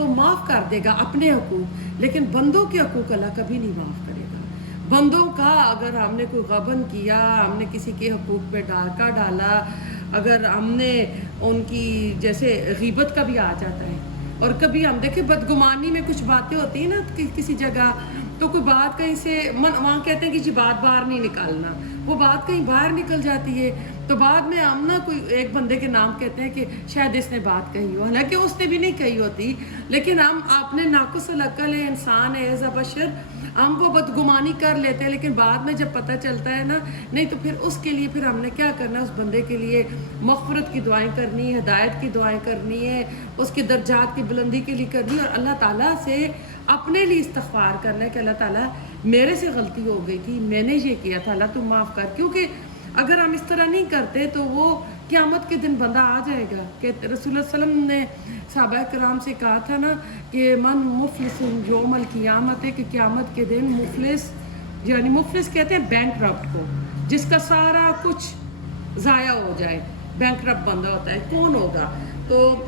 تو معاف کر دے گا اپنے حقوق، لیکن بندوں کے حقوق اللہ کبھی نہیں معاف کرے گا۔ بندوں کا اگر ہم نے کوئی غبن کیا، ہم نے کسی کے حقوق پہ ڈاکہ ڈالا، اگر ہم نے ان کی جیسے غیبت کا بھی آ جاتا ہے، اور کبھی ہم دیکھیں بدگمانی میں کچھ باتیں ہوتی ہیں نا کسی جگہ، تو کوئی بات کہیں سے وہاں کہتے ہیں کہ جی بات باہر نہیں نکالنا، وہ بات کہیں باہر نکل جاتی ہے، تو بعد میں ہم نا کوئی ایک بندے کے نام کہتے ہیں کہ شاید اس نے بات کہی ہو، حالانکہ اس نے بھی نہیں کہی ہوتی، لیکن ہم اپنے ناقص العقل ہے، انسان ہے، ایز اے بشر ہم وہ بدگمانی کر لیتے ہیں، لیکن بعد میں جب پتہ چلتا ہے نا، نہیں تو پھر اس کے لیے پھر ہم نے کیا کرنا ہے، اس بندے کے لیے مغفرت کی دعائیں کرنی ہے، ہدایت کی دعائیں کرنی ہے، اس کی درجات کی بلندی کے لیے کرنی ہے، اور اللہ تعالیٰ سے اپنے لیے استغفار کرنا ہے کہ اللہ تعالیٰ میرے سے غلطی ہو گئی تھی، میں نے یہ کیا تھا، اللہ تم معاف کر، کیونکہ اگر ہم اس طرح نہیں کرتے تو وہ قیامت کے دن بندہ آ جائے گا کہ رسول اللہ صلی اللہ علیہ وسلم نے صحابہ کرام سے کہا تھا نا کہ من مفلس یوم القیامت، کہ قیامت کے دن مفلس، یعنی مفلس کہتے ہیں بینک رپٹ کو، جس کا سارا کچھ ضائع ہو جائے، بینک رپٹ بندہ ہوتا ہے، کون ہوگا؟ تو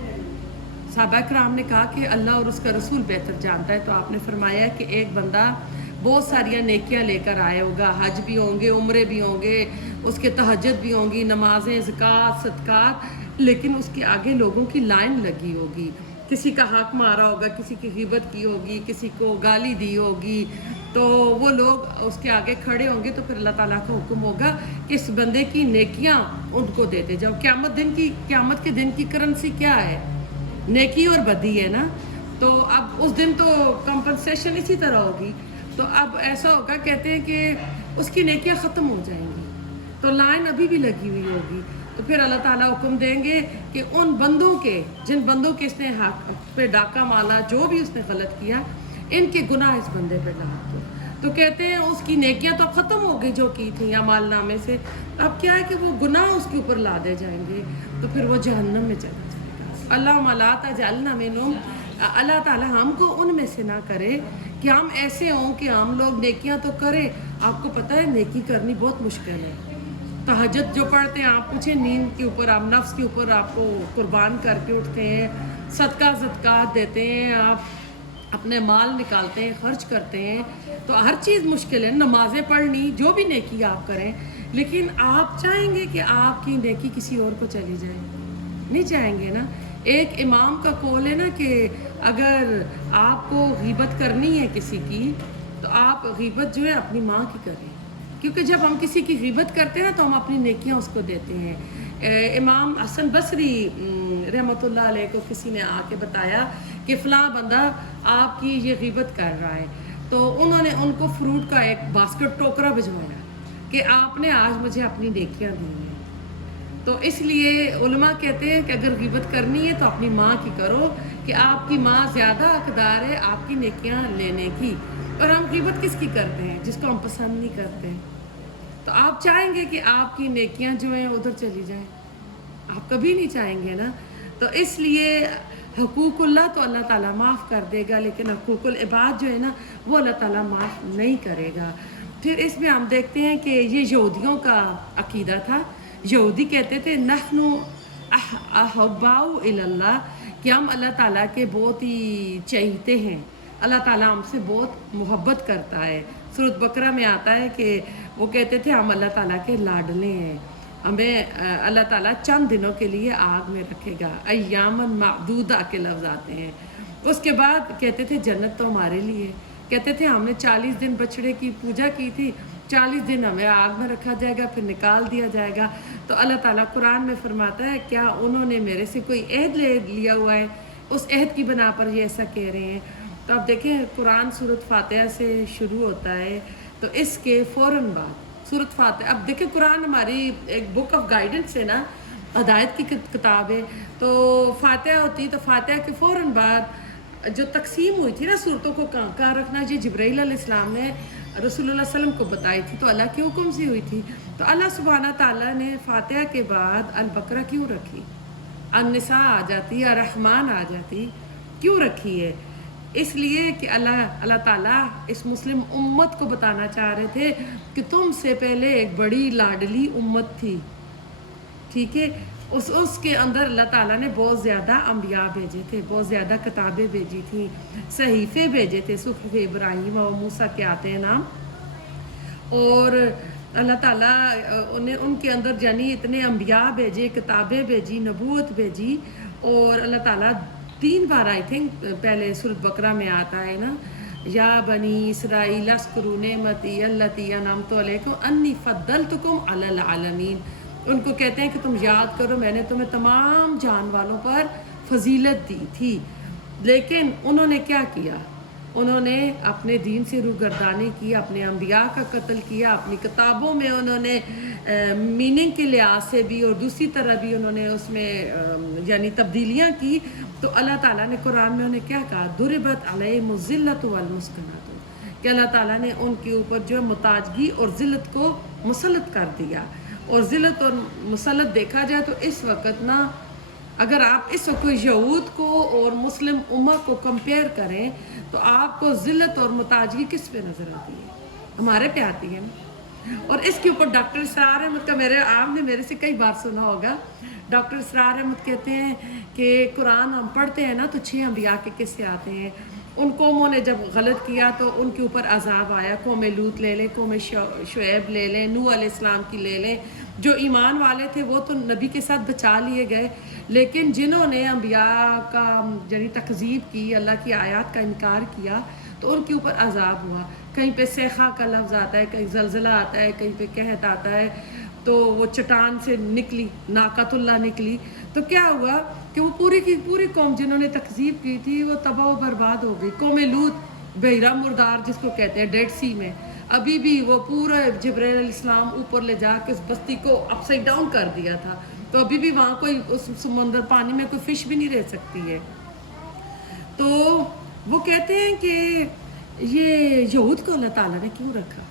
صحابہ کرام نے کہا کہ اللہ اور اس کا رسول بہتر جانتا ہے، تو آپ نے فرمایا کہ ایک بندہ بہت ساری نیکیاں لے کر آئے ہوگا، حج بھی ہوں گے، عمرے بھی ہوں گے، اس کے تہجد بھی ہوں گی، نمازیں، زکوٰۃ، صدقات، لیکن اس کے آگے لوگوں کی لائن لگی ہوگی، کسی کا حق مارا ہوگا، کسی کی غیبت کی ہوگی، کسی کو گالی دی ہوگی، تو وہ لوگ اس کے آگے کھڑے ہوں گے، تو پھر اللہ تعالیٰ کا حکم ہوگا کہ اس بندے کی نیکیاں ان کو دیتے جاؤ۔ قیامت کے دن کی کرنسی کیا ہے؟ نیکی اور بدی ہے نا، تو اب اس دن تو کمپنسیشن اسی طرح ہوگی، تو اب ایسا ہوگا، کہتے ہیں کہ اس کی نیکیاں ختم ہو جائیں گی، تو لائن ابھی بھی لگی ہوئی ہوگی، تو پھر اللہ تعالیٰ حکم دیں گے کہ ان بندوں کے، جن بندوں کے اس نے حق پہ ڈاکہ مالا، جو بھی اس نے غلط کیا، ان کے گناہ اس بندے پہ ڈال دو، تو کہتے ہیں اس کی نیکیاں تو ختم ہو گئی جو کی تھیں اعمال نامے سے، اب کیا ہے کہ وہ گناہ اس کے اوپر لادے جائیں گے، تو پھر وہ جہنم میں چلا جائے گا۔ اللہم لا تجعلنا منہم، اللہ تعالیٰ ہم کو ان میں سے نہ کرے کہ ہم ایسے ہوں کہ ہم لوگ نیکیاں تو کریں، آپ کو پتہ ہے نیکی کرنی بہت مشکل ہے، تہجد جو پڑھتے ہیں، آپ پوچھیں نیند کے اوپر، آپ نفس کے اوپر آپ کو قربان کر کے اٹھتے ہیں، صدقات دیتے ہیں، آپ اپنے مال نکالتے ہیں، خرچ کرتے ہیں، تو ہر چیز مشکل ہے، نمازیں پڑھنی، جو بھی نیکی آپ کریں، لیکن آپ چاہیں گے کہ آپ کی نیکی کسی اور کو چلی جائے؟ نہیں چاہیں گے نا۔ ایک امام کا قول ہے نا کہ اگر آپ کو غیبت کرنی ہے کسی کی، تو آپ غیبت جو ہے اپنی ماں کی کریں، کیونکہ جب ہم کسی کی غیبت کرتے ہیں نا تو ہم اپنی نیکیاں اس کو دیتے ہیں۔ امام حسن بصری رحمۃ اللہ علیہ کو کسی نے آ کے بتایا کہ فلاں بندہ آپ کی یہ غیبت کر رہا ہے، تو انہوں نے ان کو فروٹ کا ایک باسکٹ ٹوکرا بھجوایا کہ آپ نے آج مجھے اپنی نیکیاں دی ہیں۔ تو اس لیے علماء کہتے ہیں کہ اگر غیبت کرنی ہے تو اپنی ماں کی کرو، کہ آپ کی ماں زیادہ حقدار ہے آپ کی نیکیاں لینے کی، اور ہم غیبت کس کی کرتے ہیں؟ جس کو ہم پسند نہیں کرتے، تو آپ چاہیں گے کہ آپ کی نیکیاں جو ہیں ادھر چلی جائیں؟ آپ کبھی نہیں چاہیں گے نا۔ تو اس لیے حقوق اللہ تو اللہ تعالیٰ معاف کر دے گا، لیکن حقوق العباد جو ہے نا وہ اللہ تعالیٰ معاف نہیں کرے گا۔ پھر اس میں ہم دیکھتے ہیں کہ یہ یہودیوں کا عقیدہ تھا، یہودی کہتے تھے نحن احباء الی اللہ، کہ ہم اللہ تعالیٰ کے بہت ہی چہیتے ہیں، اللہ تعالیٰ ہم سے بہت محبت کرتا ہے۔ سورۃ بقرہ میں آتا ہے کہ وہ کہتے تھے ہم اللہ تعالیٰ کے لاڈلے ہیں، ہمیں اللہ تعالیٰ چند دنوں کے لیے آگ میں رکھے گا، ایامن معدودہ کے لفظ آتے ہیں۔ اس کے بعد کہتے تھے جنت تو ہمارے لیے، کہتے تھے ہم نے 40 دن بچڑے کی پوجا کی تھی، 40 دن ہمیں آگ میں رکھا جائے گا، پھر نکال دیا جائے گا۔ تو اللہ تعالیٰ قرآن میں فرماتا ہے کیا انہوں نے میرے سے کوئی عہد لیا ہوا ہے؟ اس عہد کی بنا پر یہ ایسا کہہ رہے ہیں۔ تو اب دیکھیں قرآن سورۃ فاتحہ سے شروع ہوتا ہے، تو اس کے فوراً بعد سورۃ فاتحہ، اب دیکھیں قرآن ہماری ایک بک آف گائیڈنس ہے نا، ہدایت کی کتاب ہے، تو فاتحہ ہوتی، تو فاتحہ کے فوراً بعد جو تقسیم ہوئی تھی نا صورتوں کو کہاں رکھنا، جی جبرائیل علیہ السلام نے رسول اللہ صلی اللہ علیہ وسلم کو بتائی تھی، تو اللہ کے حکم سے ہوئی تھی۔ تو اللہ سبحانہ تعالیٰ نے فاتحہ کے بعد البقرہ کیوں رکھی، النساء آ جاتی، الرحمن آ جاتی، کیوں رکھی ہے؟ اس لیے کہ اللہ تعالیٰ اس مسلم امت کو بتانا چاہ رہے تھے کہ تم سے پہلے ایک بڑی لاڈلی امت تھی، ٹھیک ہے، اس کے اندر اللہ تعالیٰ نے بہت زیادہ انبیاء بھیجے تھے، بہت زیادہ کتابیں بھیجی تھیں، صحیفے بھیجے تھے، صحف ابراہیم و موسیٰ کے آتے ہیں نام. اور اللہ تعالیٰ ان کے اندر یعنی اتنے انبیاء بھیجے، کتابیں بھیجی، نبوت بھیجی. اور اللہ تعالیٰ 3 بار آئی تھنک پہلے سورۃ بقرہ میں آتا ہے نا، یا بنی اسرائیل اذکروا نعمتی التی انعمت علیکم انی فضلتکم علی العالمین. ان کو کہتے ہیں کہ تم یاد کرو میں نے تمہیں تمام جان والوں پر فضیلت دی تھی. لیکن انہوں نے کیا کیا؟ انہوں نے اپنے دین سے روگردانی کی، اپنے انبیاء کا قتل کیا، اپنی کتابوں میں انہوں نے میننگ کے لحاظ سے بھی اور دوسری طرح بھی انہوں نے اس میں یعنی تبدیلیاں کی. تو اللہ تعالیٰ نے قرآن میں انہیں کیا کہا؟ ضربت علیہم الذلۃ والمسکنۃ، کہ اللہ تعالیٰ نے ان کے اوپر جو محتاجگی اور ذلت کو مسلط کر دیا. اور ذلت اور مسلط دیکھا جائے تو اس وقت نا، اگر آپ اس وقت یہود کو اور مسلم امہ کو کمپیئر کریں تو آپ کو ذلت اور محتاجگی کس پہ نظر آتی ہے؟ ہمارے پہ آتی ہے نا. اور اس کے اوپر ڈاکٹر اسرار احمد کا آپ نے میرے سے کئی بار سنا ہوگا. ڈاکٹر اسرار احمد کہتے ہیں کہ قرآن ہم پڑھتے ہیں نا تو 6 انبیاء کے قصے آتے ہیں. ان قوموں نے جب غلط کیا تو ان کے اوپر عذاب آیا. قوم لوط لے لیں، قوم شعیب لے لیں، نوح علیہ السلام کی لے لیں. جو ایمان والے تھے وہ تو نبی کے ساتھ بچا لیے گئے، لیکن جنہوں نے انبیاء کا یعنی تکذیب کی، اللہ کی آیات کا انکار کیا، تو ان کے اوپر عذاب ہوا. کہیں پہ سیخا کا لفظ آتا ہے، کہیں زلزلہ آتا ہے، کہیں پہ قحط آتا ہے. تو وہ چٹان سے نکلی، ناقۃ اللہ نکلی. تو کیا ہوا کہ وہ پوری کی پوری قوم جنہوں نے تکذیب کی تھی وہ تباہ و برباد ہو گئی. قوم لوط بحیرہ مردار جس کو کہتے ہیں، ڈیڈ سی میں ابھی بھی وہ پورا جبرائیل علیہ السلام اوپر لے جا کے اس بستی کو اپ سائڈ ڈاؤن کر دیا تھا. تو ابھی بھی وہاں کوئی اس سمندر پانی میں کوئی فش بھی نہیں رہ سکتی ہے. تو وہ کہتے ہیں کہ یہ یہود کو اللہ تعالیٰ نے کیوں رکھا؟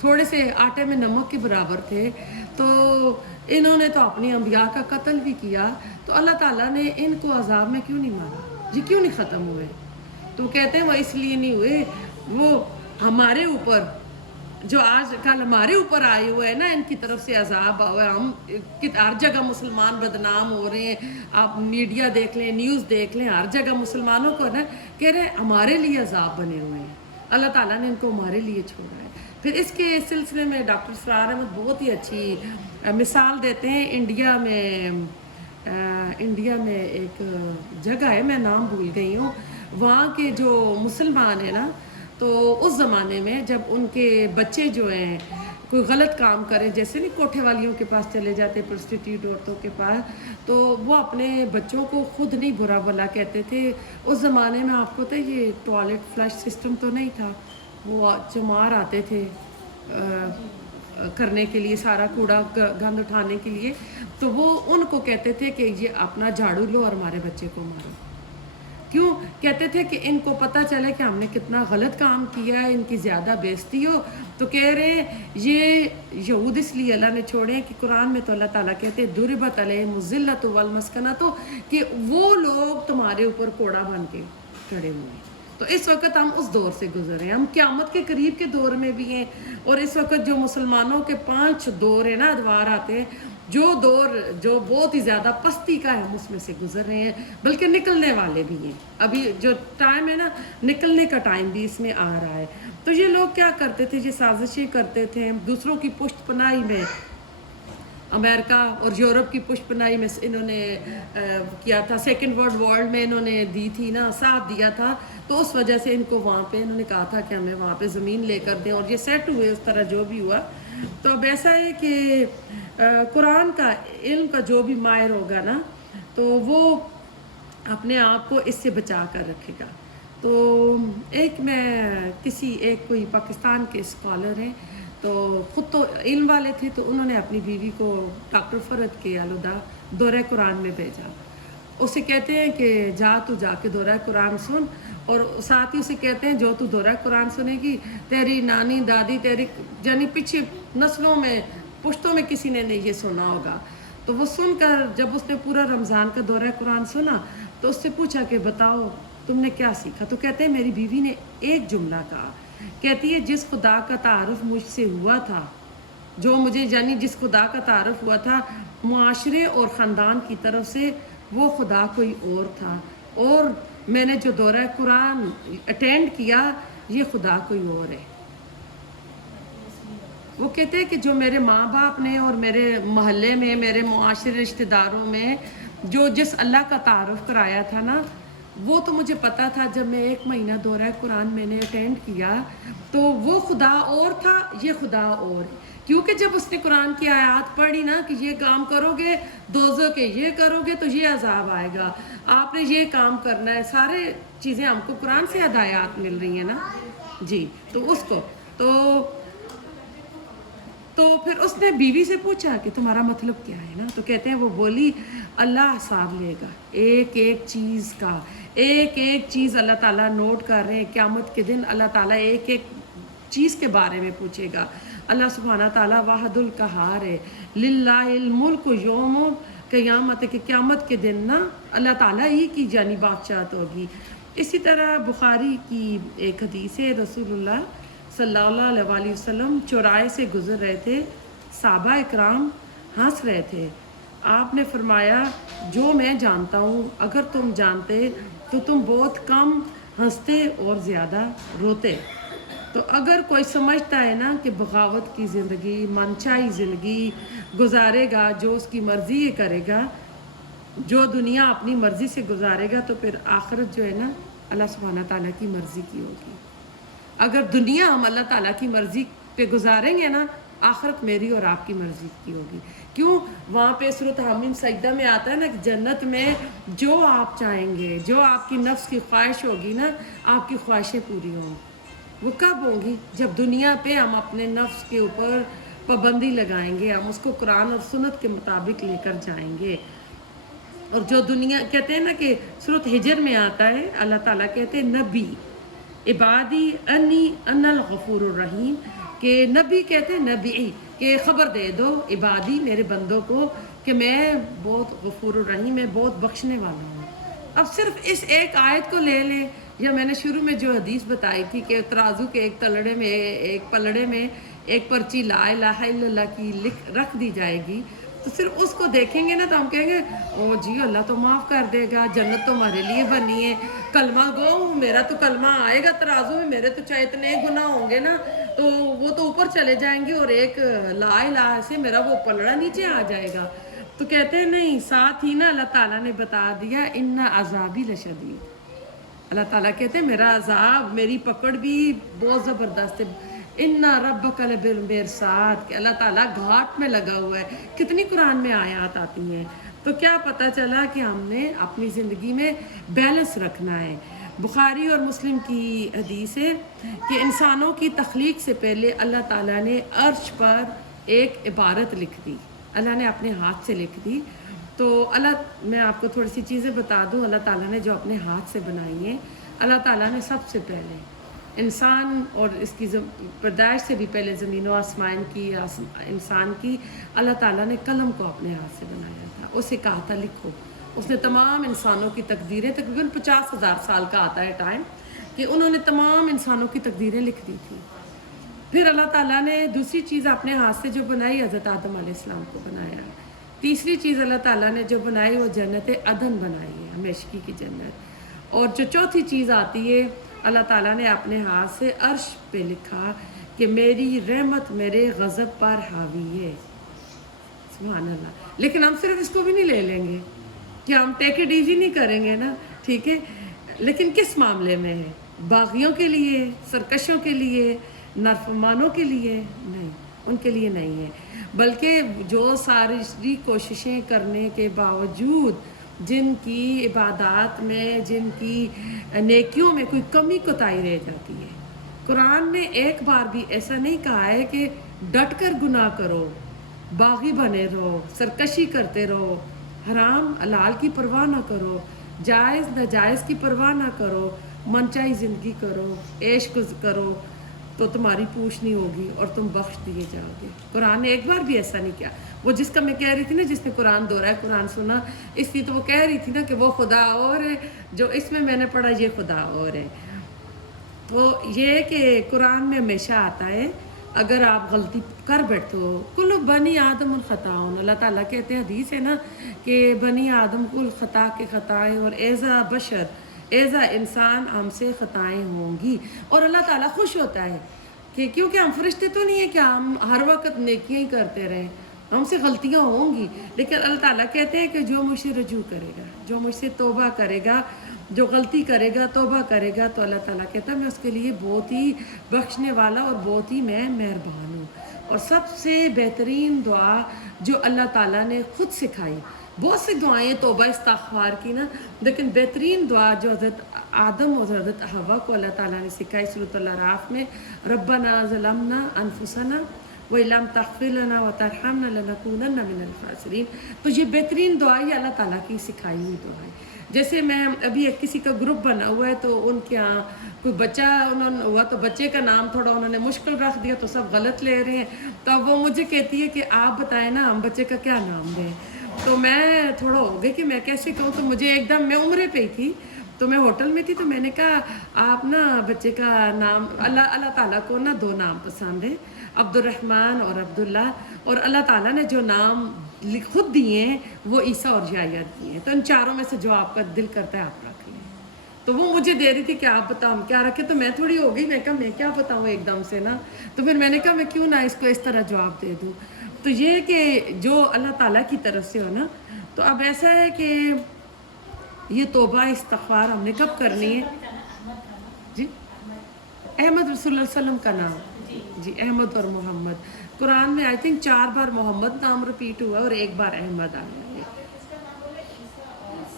تھوڑے سے آٹے میں نمک کے برابر تھے، تو انہوں نے تو اپنی انبیاء کا قتل بھی کیا. تو اللہ تعالیٰ نے ان کو عذاب میں کیوں نہیں مارا؟ یہ کیوں نہیں ختم ہوئے؟ تو کہتے ہیں وہ اس لیے نہیں ہوئے، وہ ہمارے اوپر جو آج کل ہمارے اوپر آئے ہوئے ہیں نا، ان کی طرف سے عذاب ہوا ہے. ہم ہر جگہ مسلمان بدنام ہو رہے ہیں. آپ میڈیا دیکھ لیں، نیوز دیکھ لیں، ہر جگہ مسلمانوں کو نا کہہ رہے ہیں ہمارے لیے عذاب بنے ہوئے ہیں. اللہ تعالیٰ نے ان کو ہمارے لیے چھوڑا ہے. پھر اس کے سلسلے میں ڈاکٹر اسرار احمد بہت ہی اچھی مثال دیتے ہیں. انڈیا میں ایک جگہ ہے، میں نام بھول گئی ہوں، وہاں کے جو مسلمان ہیں نا، تو اس زمانے میں جب ان کے بچے جو ہیں کوئی غلط کام کریں، جیسے نہیں کوٹھے والیوں کے پاس چلے جاتے، پروسٹیٹیوٹ عورتوں کے پاس، تو وہ اپنے بچوں کو خود نہیں برا بھلا کہتے تھے. اس زمانے میں آپ کو پتہ ہے یہ ٹوائلٹ فلش سسٹم تو نہیں تھا. وہ چمار آتے تھے کرنے کے لیے، سارا کوڑا گند اٹھانے کے لیے. تو وہ ان کو کہتے تھے کہ یہ اپنا جھاڑو لو اور ہمارے بچے کو مارو. کیوں کہتے تھے؟ کہ ان کو پتہ چلے کہ ہم نے کتنا غلط کام کیا ہے، ان کی زیادہ بےزتی ہو. تو کہہ رہے ہیں یہ یہود اس لیے اللہ نے چھوڑے ہیں کہ قرآن میں تو اللہ تعالیٰ کہتے ہیں ضربت علیہم الذلۃ والمسکنۃ، کہ وہ لوگ تمہارے اوپر کوڑا بن کے کھڑے ہوئے ہیں. تو اس وقت ہم اس دور سے گزر رہے ہیں، ہم قیامت کے قریب کے دور میں بھی ہیں. اور اس وقت جو مسلمانوں کے 5 دور ہیں نا، ادوار آتے ہیں، جو دور جو بہت ہی زیادہ پستی کا ہے ہم اس میں سے گزر رہے ہیں، بلکہ نکلنے والے بھی ہیں. ابھی جو ٹائم ہے نا، نکلنے کا ٹائم بھی اس میں آ رہا ہے. تو یہ لوگ کیا کرتے تھے؟ یہ سازشیں کرتے تھے دوسروں کی پشت پناہی میں. امریکہ اور یورپ کی پشت پناہی میں انہوں نے کیا تھا. سیکنڈ ورلڈ وار میں انہوں نے دی تھی نا، ساتھ دیا تھا. تو اس وجہ سے ان کو وہاں پہ انہوں نے کہا تھا کہ ہمیں وہاں پہ زمین لے کر دیں، اور یہ سیٹ ہوئے اس طرح جو بھی ہوا. تو اب ایسا ہے کہ قرآن کا علم کا جو بھی ماہر ہوگا نا، تو وہ اپنے آپ کو اس سے بچا کر رکھے گا. تو ایک کوئی پاکستان کے اسکالر ہیں، تو خود تو علم والے تھے، تو انہوں نے اپنی بیوی کو ڈاکٹر فرد کے آلودہ دورہ قرآن میں بھیجا. اسے کہتے ہیں کہ جا کے دورہ قرآن سن، اور ساتھ ہی اسے کہتے ہیں جو تو دورہ قرآن سنے گی، تیری نانی دادی تیری یعنی پیچھے نسلوں میں پشتوں میں کسی نے نہیں یہ سنا ہوگا. تو وہ سن کر جب اس نے پورا رمضان کا دورہ قرآن سنا تو اس سے پوچھا کہ بتاؤ تم نے کیا سیکھا. تو کہتے ہیں میری بیوی نے ایک جملہ کہا، کہتی ہے جس خدا کا تعارف مجھ سے ہوا تھا جو مجھے یعنی جس خدا کا تعارف ہوا تھا معاشرے اور خاندان کی طرف سے، وہ خدا کوئی اور تھا، اور میں نے جو دورہ قرآن اٹینڈ کیا یہ خدا کوئی اور ہے۔ وہ کہتے ہیں کہ جو میرے ماں باپ نے اور میرے محلے میں، میرے معاشرے رشتہ داروں میں جو جس اللہ کا تعارف کرایا تھا نا، وہ تو مجھے پتا تھا جب میں 1 مہینہ دورہ قرآن میں نے اٹینڈ کیا، تو وہ خدا اور تھا، یہ خدا اور ہے۔ کیونکہ جب اس نے قرآن کی آیات پڑھی نا کہ یہ کام کرو گے دوزخ کے، یہ کرو گے تو یہ عذاب آئے گا، آپ نے یہ کام کرنا ہے، سارے چیزیں ہم کو قرآن سے ہدایات مل رہی ہیں نا جی۔ تو اس کو تو پھر اس نے بیوی سے پوچھا کہ تمہارا مطلب کیا ہے نا، تو کہتے ہیں وہ بولی اللہ حساب لے گا ایک ایک چیز کا، ایک ایک چیز اللہ تعالیٰ نوٹ کر رہے ہیں۔ قیامت کے دن اللہ تعالیٰ ایک ایک چیز کے بارے میں پوچھے گا۔ اللہ سبحانہ تعالیٰ واحد القہار ہے، للہ الملک یوم قیامت، کہ قیامت کے دن نا اللہ تعالیٰ ہی کی جانی بادشاہت ہوگی۔ اسی طرح بخاری کی ایک حدیث ہے، رسول اللہ صلی اللہ علیہ وسلم چوراہے سے گزر رہے تھے، صحابہ اکرام ہنس رہے تھے، آپ نے فرمایا جو میں جانتا ہوں اگر تم جانتے تو تم بہت کم ہنستے اور زیادہ روتے۔ تو اگر کوئی سمجھتا ہے نا کہ بغاوت کی زندگی، منچائی زندگی گزارے گا، جو اس کی مرضی یہ کرے گا، جو دنیا اپنی مرضی سے گزارے گا، تو پھر آخرت جو ہے نا اللہ سبحانہ تعالیٰ کی مرضی کی ہوگی۔ اگر دنیا ہم اللہ تعالیٰ کی مرضی پہ گزاریں گے نا، آخرت میری اور آپ کی مرضی کی ہوگی۔ کیوں؟ وہاں پہ سورۃ حامیم سجدہ میں آتا ہے نا کہ جنت میں جو آپ چاہیں گے، جو آپ کی نفس کی خواہش ہوگی نا، آپ کی خواہشیں پوری ہوں۔ وہ کب ہوں گی؟ جب دنیا پہ ہم اپنے نفس کے اوپر پابندی لگائیں گے، ہم اس کو قرآن اور سنت کے مطابق لے کر جائیں گے۔ اور جو دنیا کہتے ہیں نا کہ سورۃ ہجر میں آتا ہے، اللہ تعالیٰ کہتے ہیں نبی عبادی انی ان الغفور الرحیم، کہ نبی کہتے ہیں نبی کہ خبر دے دو عبادی میرے بندوں کو کہ میں بہت غفور الرحیم، میں بہت بخشنے والا ہوں۔ اب صرف اس ایک آیت کو لے لیں، یا میں نے شروع میں جو حدیث بتائی تھی کہ ترازو کے ایک پلڑے میں ایک پرچی لا الہ الا اللہ کی رکھ دی جائے گی، تو صرف اس کو دیکھیں گے نا تو ہم کہیں گے او جی اللہ تو معاف کر دے گا، جنت تو ہمارے لیے بنی ہے، کلمہ گو ہوں، میرا تو کلمہ آئے گا ترازو میں، میرے تو چاہے اتنے گناہ ہوں گے نا تو وہ تو اوپر چلے جائیں گے، اور ایک لا الہ سے میرا وہ پلڑا نیچے آ جائے گا۔ تو کہتے ہیں نہیں، ساتھ ہی نا اللہ تعالیٰ نے بتا دیا ان عذابی لشدید، اللہ تعالیٰ کہتے ہیں میرا عذاب، میری پکڑ بھی بہت زبردست ہے۔ ان ربک لبالمرصاد، کہ اللہ تعالیٰ گھاٹ میں لگا ہوا ہے۔ کتنی قرآن میں آیات آتی ہیں، تو کیا پتہ چلا کہ ہم نے اپنی زندگی میں بیلنس رکھنا ہے۔ بخاری اور مسلم کی حدیث ہے کہ انسانوں کی تخلیق سے پہلے اللہ تعالیٰ نے عرش پر ایک عبارت لکھ دی، اللہ نے اپنے ہاتھ سے لکھ دی۔ تو میں آپ کو تھوڑی سی چیزیں بتا دوں، اللہ تعالیٰ نے جو اپنے ہاتھ سے بنائی ہیں، اللہ تعالیٰ نے سب سے پہلے انسان اور اس کی پیدائش سے بھی پہلے زمین و آسمان کی، انسان کی، اللہ تعالیٰ نے قلم کو اپنے ہاتھ سے بنایا تھا، اسے کہا تھا لکھو۔ اس نے تمام انسانوں کی تقدیریں، تقریباً 50,000 سال کا آتا ہے ٹائم، کہ انہوں نے تمام انسانوں کی تقدیریں لکھ دی تھی۔ پھر اللہ تعالیٰ نے دوسری چیز اپنے ہاتھ سے جو بنائی، حضرت آدم علیہ السلام کو بنایا۔ تیسری چیز اللہ تعالیٰ نے جو بنائی وہ جنت عدن بنائی ہے، ہمیشگی کی جنت۔ اور جو چوتھی چیز آتی ہے، اللہ تعالیٰ نے اپنے ہاتھ سے عرش پہ لکھا کہ میری رحمت میرے غضب پر حاوی ہے۔ سبحان اللہ۔ لیکن ہم صرف اس کو بھی نہیں لے لیں گے کہ ہم ٹیک اٹ ایزی نہیں کریں گے نا، ٹھیک ہے، لیکن کس معاملے میں ہے؟ باغیوں کے لیے، سرکشوں کے لیے، نافرمانوں کے لیے نہیں، ان کے لیے نہیں ہے، بلکہ جو ساری کوششیں کرنے کے باوجود جن کی عبادات میں، جن کی نیکیوں میں کوئی کمی کوتاہی رہ جاتی ہے۔ قرآن نے ایک بار بھی ایسا نہیں کہا ہے کہ ڈٹ کر گناہ کرو، باغی بنے رہو، سرکشی کرتے رہو، حرام حلال کی پرواہ نہ کرو، جائز ناجائز کی پرواہ نہ کرو، منچائی زندگی کرو، عیش کرو تو تمہاری پوچھ نہیں ہوگی اور تم بخش دیے جاؤ گے۔ قرآن نے ایک بار بھی ایسا نہیں کیا۔ وہ جس کا میں کہہ رہی تھی نا، جس نے قرآن دورہ قرآن سنا، اس لیے تو وہ کہہ رہی تھی نا کہ وہ خدا اور ہے، جو اس میں نے پڑھا یہ خدا اور ہے۔ تو یہ کہ قرآن میں ہمیشہ آتا ہے اگر آپ غلطی کر بیٹھتے ہو، کل بنی آدم الخطاؤن، اللہ تعالیٰ کہتے ہیں حدیث ہے نا کہ بنی آدم کل خطا کے خطائیں، اور ایزا بشر ایزا انسان ہم سے خطائیں ہوں گی. اور اللہ تعالیٰ خوش ہوتا ہے کہ کیونکہ ہم فرشتے تو نہیں ہیں کہ ہم ہر وقت نیکیاں ہی کرتے رہیں، ہم سے غلطیاں ہوں گی، لیکن اللہ تعالیٰ کہتے ہیں کہ جو مجھ سے رجوع کرے گا، جو مجھ سے توبہ کرے گا، جو غلطی کرے گا، توبہ کرے گا، تو اللہ تعالیٰ کہتا ہے میں اس کے لیے بہت ہی بخشنے والا اور بہت ہی میں مہربان ہوں. اور سب سے بہترین دعا جو اللہ تعالیٰ نے خود سکھائی، بہت سی دعائیں توبہ استغفار کی نا، لیکن بہترین دعا جو حضرت آدم اور حضرت حوا کو اللہ تعالیٰ نے سکھائی سورۃ الاعراف میں، ربنا ظلمنا انفسنا وَإِن لَمْ تَغْفِرْ لَنَا وَتَرْحَمْنَا لَنَكُونَنَّ مِنَ الْخَاسِرِينَ. تو یہ بہترین دعا یہ اللہ تعالیٰ کی سکھائی ہوئی دعا ہے. جیسے میں ابھی ایک کسی کا گروپ بنا ہوا ہے، تو ان کے یہاں کوئی بچہ انہوں نے ہوا، تو بچے کا نام تھوڑا انہوں نے مشکل رکھ دیا، تو سب غلط لے رہے ہیں. تو وہ مجھے کہتی ہے کہ آپ بتائیں نا ہم بچے کا کیا نام دیں. تو میں تھوڑا ہو گئی کہ میں کیسے کہوں. تو مجھے ایک دم، میں عمرے پہ ہی تھی، تو میں ہوٹل میں تھی، تو میں نے کہا آپ نا بچے کا نام، اللہ تعالیٰ کو نا دو نام پسند ہے، عبد الرحمن اور عبداللہ، اور اللہ تعالیٰ نے جو نام خود دیے ہیں وہ عیسیٰ اور یحییٰ دیے ہیں، تو ان چاروں میں سے جو آپ کا دل کرتا ہے آپ رکھ لیں. تو وہ مجھے دے رہی تھی کہ آپ بتاؤ ہم کیا رکھیں. تو میں تھوڑی ہو گئی، میں کہا میں کیا بتاؤں ایک دم سے نا. تو پھر میں نے کہا میں کیوں نہ اس کو اس طرح جواب دے دوں. تو یہ کہ جو اللہ تعالیٰ کی طرف سے ہو نا، تو اب ایسا ہے کہ یہ توبہ استغفار ہم نے کب کرنی ہے؟ جی احمد رسول اللہ علیہ وسلم کا نام، جی احمد اور محمد. قرآن میں آئی تھنک 4 بار محمد نام رپیٹ ہوا اور 1 بار احمد آیا ہے.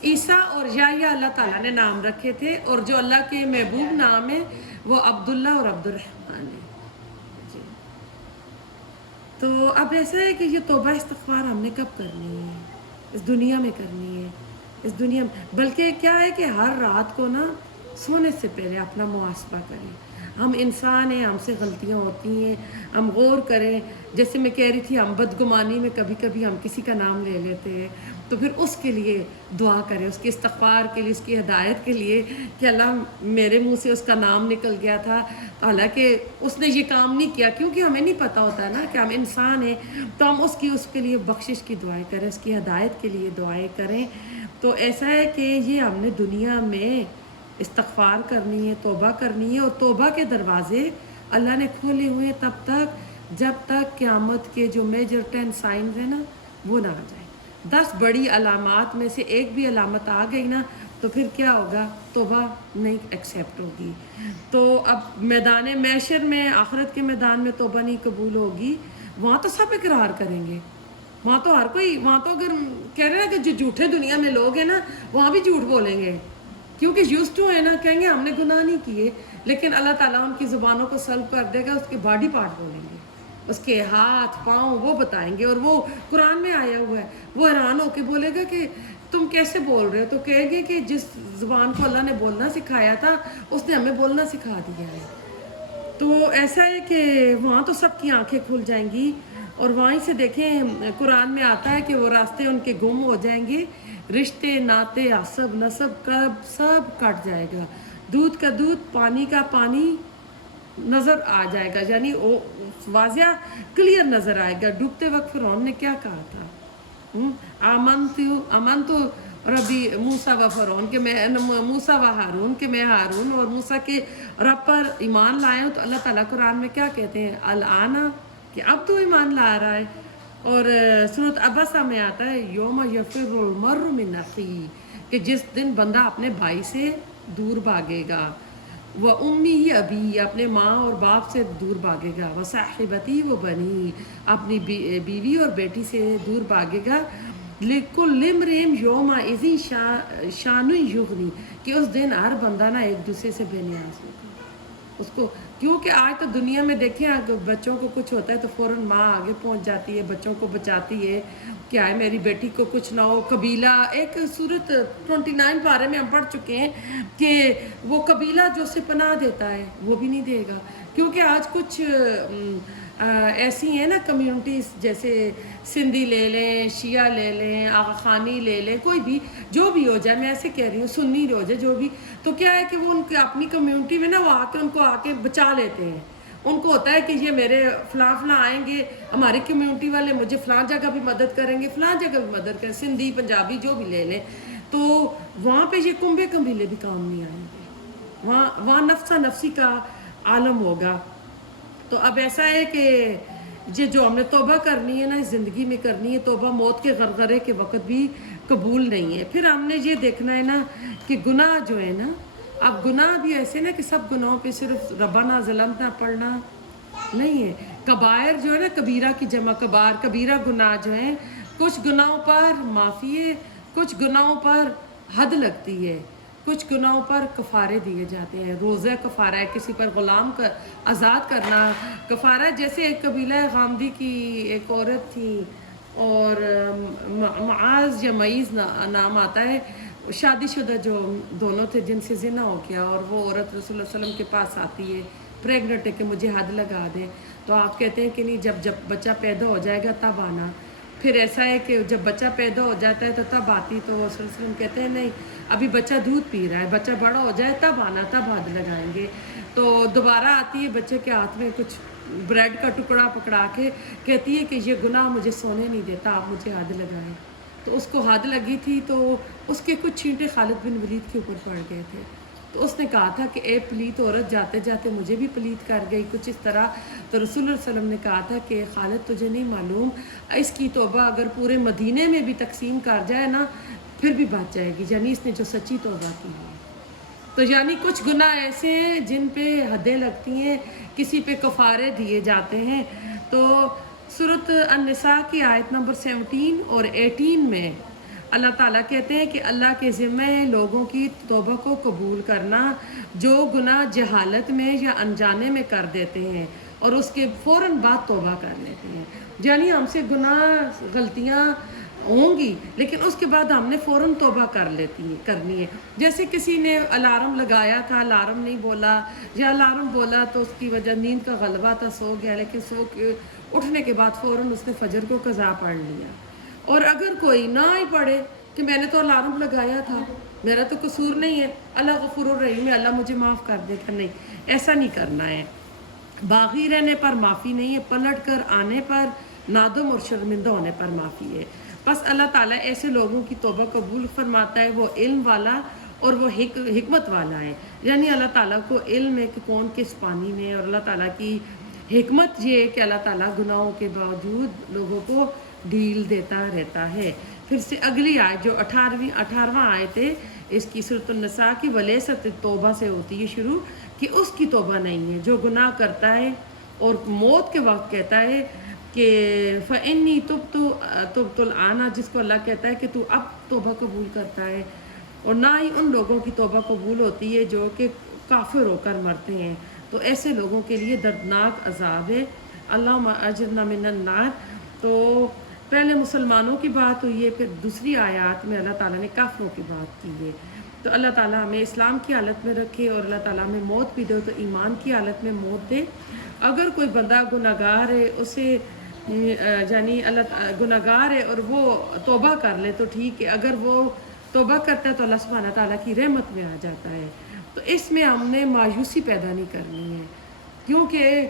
عیسیٰ اور یحییٰ اللہ تعالیٰ نے نام رکھے تھے، اور جو اللہ کے محبوب نام ہے وہ عبداللہ اور عبد الرحمن ہے. جی تو اب ایسا ہے کہ یہ توبہ استغفار ہم نے کب کرنی ہے؟ اس دنیا میں کرنی ہے. اس دنیا میں، بلکہ کیا ہے کہ ہر رات کو نا سونے سے پہلے اپنا محاسبہ کریں. ہم انسان ہیں، ہم سے غلطیاں ہوتی ہیں، ہم غور کریں. جیسے میں کہہ رہی تھی، ہم بدگمانی میں کبھی کبھی ہم کسی کا نام لے لیتے ہیں، تو پھر اس کے لیے دعا کریں، اس کے استغفار کے لیے، اس کی ہدایت کے لیے کہ اللہ میرے منہ سے اس کا نام نکل گیا تھا، حالانکہ اس نے یہ کام نہیں کیا. کیونکہ ہمیں نہیں پتہ ہوتا ہے نا کہ ہم انسان ہیں، تو ہم اس کے لیے بخشش کی دعائیں کریں، اس کی ہدایت کے لیے دعائیں کریں. تو ایسا ہے کہ یہ ہم نے دنیا میں استغفار کرنی ہے، توبہ کرنی ہے. اور توبہ کے دروازے اللہ نے کھولے ہوئے تب تک جب تک قیامت کے جو میجر 10 سائنز ہیں نا وہ نہ آ جائیں. 10 بڑی علامات میں سے ایک بھی علامت آ گئی نا تو پھر کیا ہوگا؟ توبہ نہیں ایکسیپٹ ہوگی. تو اب میدان محشر میں، آخرت کے میدان میں توبہ نہیں قبول ہوگی. وہاں تو سب اقرار کریں گے، وہاں تو ہر کوئی، وہاں تو اگر کہہ رہے ہیں کہ جو جھوٹے دنیا میں لوگ ہیں نا وہاں بھی جھوٹ بولیں گے، کیونکہ یوز ٹو ہے نا، کہیں گے ہم نے گناہ نہیں کیے. لیکن اللہ تعالیٰ ان کی زبانوں کو سلب کر دے گا، اس کے باڈی پارٹ بولیں گے، اس کے ہاتھ پاؤں وہ بتائیں گے. اور وہ قرآن میں آیا ہوا ہے، وہ حیران ہو کے بولے گا کہ تم کیسے بول رہے ہو؟ تو کہے گے کہ جس زبان کو اللہ نے بولنا سکھایا تھا اس نے ہمیں بولنا سکھا دیا ہے. تو ایسا ہے کہ وہاں تو سب کی آنکھیں کھل جائیں گی. اور وہیں سے دیکھیں قرآن میں آتا ہے کہ وہ راستے ان کے گم ہو جائیں گے، رشتے ناتے عصب نسب کب سب کٹ جائے گا، دودھ کا دودھ پانی کا پانی نظر آ جائے گا، یعنی واضح کلیئر نظر آئے گا. ڈوبتے وقت فرعون نے کیا کہا تھا؟ آمنتو ربی موسیٰ و فرعون، کہ میں موسیٰ و ہارون، کہ میں ہارون اور موسیٰ کے رب پر ایمان لائے ہوں. تو اللہ تعالیٰ قرآن میں کیا کہتے ہیں؟ الآن، کہ اب تو ایمان لا رہا ہے. اور سورۃ عبسہ میں آتا ہے یوم یفر المرء من اخیہ، کہ جس دن بندہ اپنے بھائی سے دور بھاگے گا، وہ امی ابی، اپنے ماں اور باپ سے دور بھاگے گا، وہ صاحبتی و بنی، اپنی بیوی اور بیٹی سے دور بھاگے گا. لِكُلِّ امْرِئٍ يَوْمَئِذٍ شَانٌ یغنی، کہ اس دن ہر بندہ نا ایک دوسرے سے بے نیاز ہوگا اس کو. کیونکہ آج تو دنیا میں دیکھیں اگر بچوں کو کچھ ہوتا ہے تو فوراً ماں آگے پہنچ جاتی ہے، بچوں کو بچاتی ہے. کیا ہے میری بیٹی کو کچھ نہ ہو. قبیلہ، ایک سورت 29 پارے میں ہم پڑھ چکے ہیں کہ وہ قبیلہ جو اسے پناہ دیتا ہے وہ بھی نہیں دے گا. کیونکہ آج کچھ ایسی ہیں نا کمیونٹیز، جیسے سندھی لے لیں، شیعہ لے لیں، آغا خانی لے لیں، کوئی بھی جو بھی ہو جائے، میں ایسے کہہ رہی ہوں، سنی ہو جائے جو بھی. تو کیا ہے کہ وہ ان کے اپنی کمیونٹی میں نا وہ آ کے ان کو آ کے بچا لیتے ہیں. ان کو ہوتا ہے کہ یہ میرے فلاں فلاں آئیں گے، ہماری کمیونٹی والے مجھے فلاں جگہ بھی مدد کریں گے، فلاں جگہ بھی مدد کریں، سندھی پنجابی جو بھی لے لیں، تو وہاں پہ یہ کنبے قبیلے بھی کام نہیں آئیں گے، وہاں نفسا نفسی کا عالم ہوگا۔ تو اب ایسا ہے کہ یہ جو ہم نے توبہ کرنی ہے نا اس زندگی میں کرنی ہے، توبہ موت کے غرغرے کے وقت بھی قبول نہیں ہے۔ پھر ہم نے یہ دیکھنا ہے نا کہ گناہ جو ہے نا، اب گناہ بھی ایسے نا کہ سب گناہوں پہ صرف ربنا ظلمنا پڑھنا نہیں ہے۔ کبائر جو ہے نا، کبیرہ کی جمع کبار، کبیرہ گناہ جو ہیں، کچھ گناہوں پر معافی ہے، کچھ گناہوں پر حد لگتی ہے، کچھ گناہوں پر کفارے دیے جاتے ہیں۔ روزہ کفارہ ہے، کسی پر غلام آزاد کرنا کفارہ ہے۔ جیسے ایک قبیلہ غامدی کی ایک عورت تھی، اور معاذ یا معیز نام آتا ہے، شادی شدہ جو دونوں تھے جن سے زنا ہو گیا، اور وہ عورت رسول اللہ صلی اللہ علیہ وسلم کے پاس آتی ہے، پریگنٹ ہے کہ مجھے حد لگا دیں، تو آپ کہتے ہیں کہ نہیں، جب بچہ پیدا ہو جائے گا تب آنا۔ پھر ایسا ہے کہ جب بچہ پیدا ہو جاتا ہے تو تب آتی، تو وہ صلی اللہ علیہ وسلم کہتے ہیں نہیں، ابھی بچہ دودھ پی رہا ہے، بچہ بڑا ہو جائے تب آنا، تب حد لگائیں گے۔ تو دوبارہ آتی ہے، بچے کے ہاتھ میں کچھ بریڈ کا ٹکڑا پکڑا کے کہتی ہے کہ یہ گناہ مجھے سونے نہیں دیتا، آپ مجھے حد لگائیں۔ تو اس کو حد لگی تھی، تو اس کے کچھ چھینٹے خالد بن ولید کے اوپر پڑ گئے تھے، تو اس نے کہا تھا کہ اے پلیت عورت، جاتے جاتے مجھے بھی پلیت کر گئی، کچھ اس طرح۔ تو رسول اللہ صلی اللہ علیہ وسلم نے کہا تھا کہ خالد تجھے نہیں معلوم، اس کی توبہ اگر پورے مدینے میں بھی تقسیم کر جائے نا پھر بھی بچ جائے گی، یعنی اس نے جو سچی توبہ کی ہے۔ تو یعنی کچھ گناہ ایسے ہیں جن پہ حدیں لگتی ہیں، کسی پہ کفارے دیے جاتے ہیں۔ تو سورۃ النساء کی آیت نمبر 17 اور 18 میں اللہ تعالیٰ کہتے ہیں کہ اللہ کے ذمہ لوگوں کی توبہ کو قبول کرنا جو گناہ جہالت میں یا انجانے میں کر دیتے ہیں اور اس کے فوراً بعد توبہ کر لیتے ہیں۔ یعنی ہم سے گناہ غلطیاں ہوں گی، لیکن اس کے بعد ہم نے فوراً توبہ کرنی ہے۔ جیسے کسی نے الارم لگایا تھا، الارم نہیں بولا، یا الارم بولا تو اس کی وجہ نیند کا غلبہ تھا، سو گیا، لیکن سو کے اٹھنے کے بعد فوراً اس نے فجر کو قضا پڑھ لیا۔ اور اگر کوئی نہ ہی پڑھے کہ میں نے تو الارم لگایا تھا، میرا تو قصور نہیں ہے، اللہ غفور الرحیم ہے، اللہ مجھے معاف کر دے گا، نہیں، ایسا نہیں کرنا ہے۔ باغی رہنے پر معافی نہیں ہے، پلٹ کر آنے پر، نادم اور شرمندہ ہونے پر معافی ہے۔ بس اللہ تعالیٰ ایسے لوگوں کی توبہ قبول فرماتا ہے، وہ علم والا اور وہ حکمت والا ہے۔ یعنی اللہ تعالیٰ کو علم ہے کہ کون کس پانی میں ہے، اور اللہ تعالیٰ کی حکمت یہ ہے کہ اللہ تعالیٰ گناہوں کے باوجود لوگوں کو ڈھیل دیتا رہتا ہے۔ پھر سے اگلی آیت جو 18واں آیت ہے اس کی سورۃ النساء کی، ولیست توبہ سے ہوتی ہے شروع، کہ اس کی توبہ نہیں ہے جو گناہ کرتا ہے اور موت کے وقت کہتا ہے کہ فَإِنِّي تُبْتُ الْآنَ، جس کو اللہ کہتا ہے کہ تو اب توبہ قبول کرتا ہے، اور نہ ہی ان لوگوں کی توبہ قبول ہوتی ہے جو کہ کافر ہو کر مرتے ہیں، تو ایسے لوگوں کے لیے دردناک عذاب ہے۔ اللہم اجرنا من النار۔ تو پہلے مسلمانوں کی بات ہوئی ہے، پھر دوسری آیات میں اللہ تعالیٰ نے کافروں کی بات کی ہے۔ تو اللہ تعالیٰ ہمیں اسلام کی حالت میں رکھے، اور اللہ تعالیٰ ہمیں موت بھی دے تو ایمان کی حالت میں موت دے۔ اگر کوئی بندہ گناہ گار ہے، اسے یعنی گناہ گار ہے اور وہ توبہ کر لے تو ٹھیک ہے، اگر وہ توبہ کرتا ہے تو اللہ سبحانہ تعالیٰ کی رحمت میں آ جاتا ہے۔ تو اس میں ہم نے مایوسی پیدا نہیں کرنی ہے، کیونکہ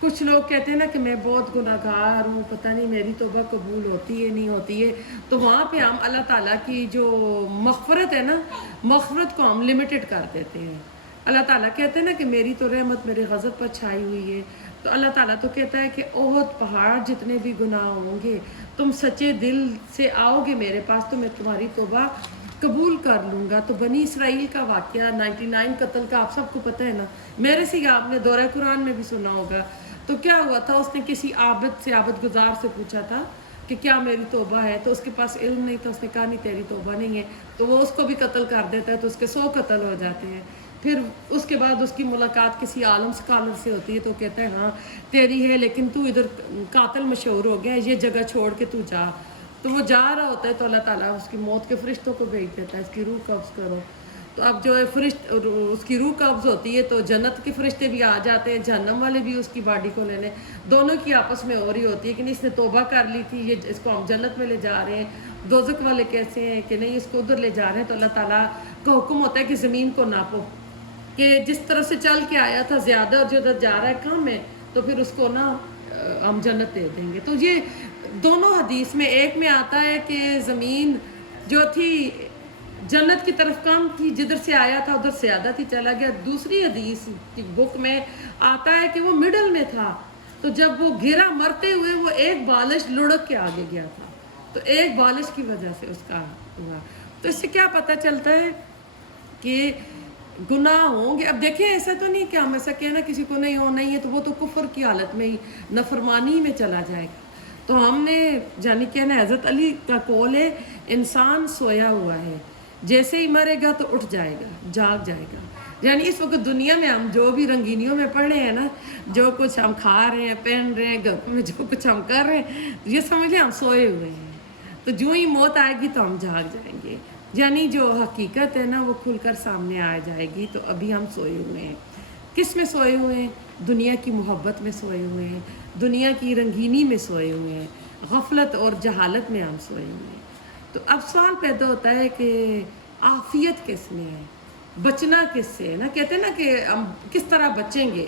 کچھ لوگ کہتے ہیں نا کہ میں بہت گناہ گار ہوں، پتہ نہیں میری توبہ قبول ہوتی ہے نہیں ہوتی ہے، تو وہاں پہ ہم اللہ تعالیٰ کی جو مغفرت ہے نا، مغفرت کو ہم لمیٹڈ کر دیتے ہیں۔ اللہ تعالیٰ کہتے ہیں نا کہ میری تو رحمت میرے غضب پر چھائی ہوئی ہے، تو اللہ تعالیٰ تو کہتا ہے کہ احد پہاڑ جتنے بھی گناہ ہوں گے، تم سچے دل سے آؤ گے میرے پاس تو میں تمہاری توبہ قبول کر لوں گا۔ تو بنی اسرائیل کا واقعہ 99 قتل کا آپ سب کو پتہ ہے نا، میرے سے آپ نے دورہ قرآن میں بھی سنا ہوگا۔ تو کیا ہوا تھا، اس نے کسی عابد گزار سے پوچھا تھا کہ کیا میری توبہ ہے، تو اس کے پاس علم نہیں تھا، اس نے کہا نہیں تیری توبہ نہیں ہے، تو وہ اس کو بھی قتل کر دیتا ہے، تو اس کے 100 قتل ہو جاتے ہیں۔ پھر اس کے بعد اس کی ملاقات کسی عالم اسکالر سے ہوتی ہے، تو کہتا ہے ہاں تیری ہے، لیکن تو ادھر قاتل مشہور ہو گیا، یہ جگہ چھوڑ کے تو جا۔ تو وہ جا رہا ہوتا ہے تو اللہ تعالیٰ اس کی موت کے فرشتوں کو بھیج دیتا ہے، اس کی روح قبض کرو۔ تو اب جو ہے اس کی روح قبض ہوتی ہے تو جنت کے فرشتے بھی آ جاتے ہیں، جہنم والے بھی اس کی باڈی کو لینے، دونوں کی آپس میں ہو رہی ہوتی ہے کہ نہیں اس نے توبہ کر لی تھی، یہ اس کو ہم جنت میں لے جا رہے ہیں۔ دوزخ والے کیسے ہیں کہ نہیں اس کو ادھر لے جا رہے ہیں، تو اللہ تعالیٰ کا حکم ہوتا ہے کہ زمین کو ناپو، کہ جس طرف سے چل کے آیا تھا زیادہ اور جو ادھر جا رہا ہے کم ہے، تو پھر اس کو نا ہم جنت دے دیں گے. تو یہ دونوں حدیث میں، ایک میں آتا ہے کہ زمین جو تھی جنت کی طرف کم تھی، جدھر سے آیا تھا ادھر سے زیادہ تھی چلا گیا. دوسری حدیث کی بک میں آتا ہے کہ وہ مڈل میں تھا، تو جب وہ گرا مرتے ہوئے وہ ایک بالش لڑک کے آگے گیا تھا، تو ایک بالش کی وجہ سے اس کا ہوا. تو اس سے کیا پتہ چلتا ہے کہ گناہ ہوں گے. اب دیکھیں ایسا تو نہیں کہ ہم ایسا کہنا کسی کو نہیں ہو نہیں ہے تو وہ تو کفر کی حالت میں ہی نافرمانی میں چلا جائے گا. تو ہم نے یعنی کہنا حضرت علی کا قول ہے انسان سویا ہوا ہے، جیسے ہی مرے گا تو اٹھ جائے گا، جاگ جائے گا. یعنی اس وقت دنیا میں ہم جو بھی رنگینیوں میں پڑھ رہے ہیں نا، جو کچھ ہم کھا رہے ہیں، پہن رہے ہیں، گھر میں جو کچھ ہم کر رہے ہیں، یہ سمجھ لیں ہم سوئے ہوئے ہیں. تو جو ہی موت آئے گی تو ہم جاگ جائیں گے. یعنی جو حقیقت ہے نا وہ کھل کر سامنے آ جائے گی. تو ابھی ہم سوئے ہوئے ہیں. کس میں سوئے ہوئے ہیں؟ دنیا کی محبت میں سوئے ہوئے ہیں، دنیا کی رنگینی میں سوئے ہوئے ہیں، غفلت اور جہالت میں ہم سوئے ہوئے ہیں. تو اب سوال پیدا ہوتا ہے کہ عافیت کس میں ہے، بچنا کس سے ہے نا. کہتے ہیں نا کہ ہم کس طرح بچیں گے،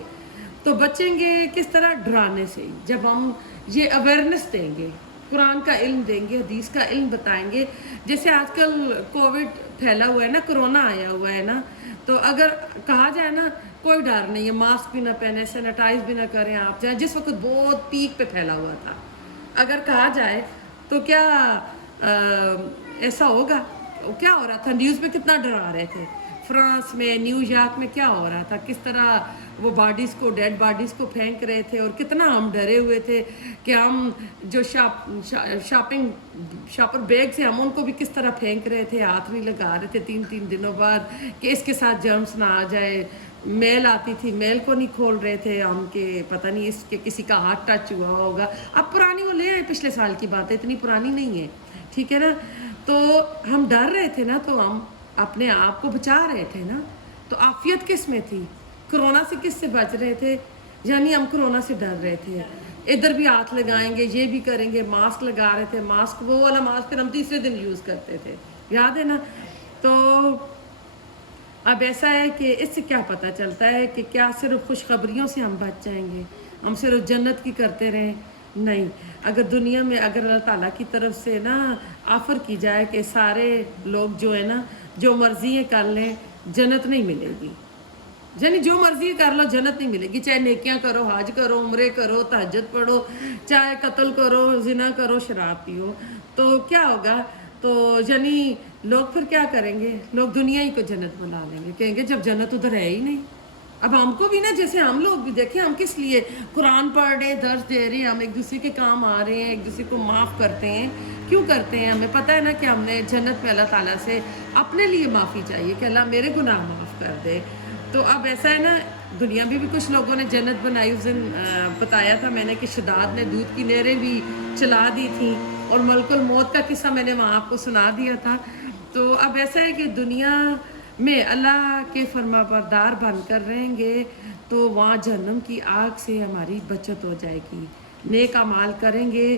تو بچیں گے کس طرح؟ ڈرانے سے. جب ہم یہ اویئرنیس دیں گے، قرآن کا علم دیں گے، حدیث کا علم بتائیں گے. جیسے آج کل کووڈ پھیلا ہوا ہے نا، کرونا آیا ہوا ہے نا، تو اگر کہا جائے نا کوئی ڈر نہیں ہے، ماسک بھی نہ پہنے، سینیٹائز بھی نہ کریں آپ جائیں، جس وقت بہت پیک پہ پھیلا ہوا تھا، اگر کہا جائے تو کیا ایسا ہوگا؟ کیا ہو رہا تھا نیوز میں کتنا ڈرا رہے تھے. فرانس میں، نیو یارک میں کیا ہو رہا تھا، کس طرح وہ باڈیز کو، ڈیڈ باڈیز کو پھینک رہے تھے، اور کتنا ہم ڈرے ہوئے تھے کہ ہم جو شاپر بیگ سے ہم ان کو بھی کس طرح پھینک رہے تھے، ہاتھ نہیں لگا رہے تھے 3 دنوں بعد کہ اس کے ساتھ جرمس نہ آ جائے. میل آتی تھی، میل کو نہیں کھول رہے تھے ہم کہ پتہ نہیں اس کے کسی کا ہاتھ ٹچ ہوا ہوگا. اب پرانی وہ لے آئے، پچھلے سال کی بات ہے، اتنی پرانی نہیں ہے، ٹھیک ہے نا. تو ہم ڈر رہے تھے نا، تو ہم اپنے آپ کو بچا رہے تھے نا. تو عافیت کس میں تھی؟ کرونا سے کس سے بچ رہے تھے؟ یعنی ہم کرونا سے ڈر رہے تھے، ادھر بھی ہاتھ لگائیں گے، یہ بھی کریں گے، ماسک لگا رہے تھے. ماسک وہ والا ماسک پھر ہم تیسرے دن یوز کرتے تھے، یاد ہے نا. تو اب ایسا ہے کہ اس سے کیا پتہ چلتا ہے کہ کیا صرف خوشخبریوں سے ہم بچ جائیں گے، ہم صرف جنت کی کرتے رہیں؟ نہیں. اگر دنیا میں اگر اللہ تعالیٰ کی طرف سے نا آفر کی جائے کہ سارے لوگ جو ہے نا جو مرضی کر لیں، جنت نہیں ملے گی. یعنی جو مرضی کر لو جنت نہیں ملے گی. چاہے نیکیاں کرو، حج کرو، عمرے کرو، تہجد پڑھو، چاہے قتل کرو، زنا کرو، شراب پیو، تو کیا ہوگا؟ تو یعنی لوگ پھر کیا کریں گے؟ لوگ دنیا ہی کو جنت بنا لیں گے، کہیں گے جب جنت ادھر ہے ہی نہیں. اب ہم کو بھی نا، جیسے ہم لوگ بھی دیکھیں ہم کس لیے قرآن پڑھ رہے ہیں، درس دے رہے ہیں، ہم ایک دوسرے کے کام آ رہے ہیں، ایک دوسرے کو معاف کرتے ہیں. کیوں کرتے ہیں؟ ہمیں پتہ ہے نا کہ ہم نے جنت میں اللہ تعالیٰ سے اپنے لیے معافی چاہیے کہ اللہ میرے گناہ معاف کر دے. تو اب ایسا ہے نا، دنیا میں بھی کچھ لوگوں نے جنت بنائی. اس دن بتایا تھا میں نے کہ شداد نے دودھ کی نہریں بھی چلا دی تھیں، اور ملک الموت کا قصہ میں نے وہاں آپ کو سنا دیا تھا. تو اب ایسا ہے کہ دنیا میں اللہ کے فرما بردار بن کر رہیں گے تو وہاں جہنم کی آگ سے ہماری بچت ہو جائے گی. نیک اعمال کریں گے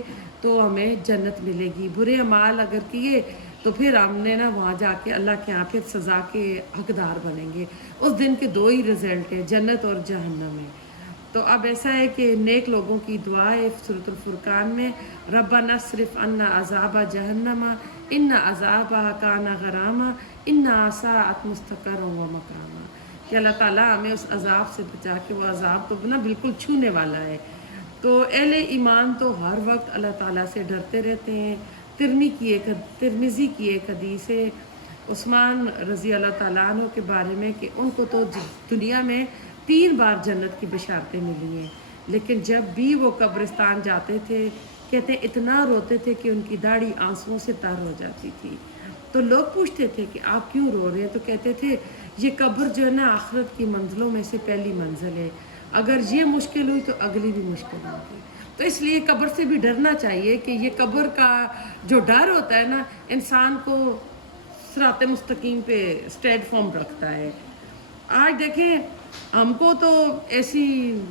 تو ہمیں جنت ملے گی، برے اعمال اگر کیے تو پھر ہم نے نا وہاں جا کے اللہ کے یہاں پھر سزا کے حقدار بنیں گے. اس دن کے 2 ہی رزلٹ ہیں، جنت اور جہنم ہے. تو اب ایسا ہے کہ نیک لوگوں کی دعا ہے سورۃ الفرقان میں، ربنا اصرف عنا عذاب جہنم ان عذابها کان غراما انہا ساءت مستقرا و مقاما. کہ اللہ تعالیٰ ہمیں اس عذاب سے بچا کے، وہ عذاب تو نا بالکل چھونے والا ہے. تو اہل ایمان تو ہر وقت اللہ تعالیٰ سے ڈرتے رہتے ہیں. ترمذی کی ایک حدیث ہے عثمان رضی اللہ تعالیٰ عنہ کے بارے میں کہ ان کو تو دنیا میں 3 بار جنت کی بشارتیں ملی ہیں، لیکن جب بھی وہ قبرستان جاتے تھے کہتے ہیں اتنا روتے تھے کہ ان کی داڑھی آنسوؤں سے تر ہو جاتی تھی. تو لوگ پوچھتے تھے کہ آپ کیوں رو رہے ہیں؟ تو کہتے تھے یہ قبر جو ہے نا آخرت کی منزلوں میں سے پہلی منزل ہے، اگر یہ مشکل ہوئی تو اگلی بھی مشکل ہوگی. تو اس لیے قبر سے بھی ڈرنا چاہیے کہ یہ قبر کا جو ڈر ہوتا ہے نا انسان کو صراط مستقیم پہ اسٹیٹ فارم رکھتا ہے. آج دیکھیں ہم کو تو ایسی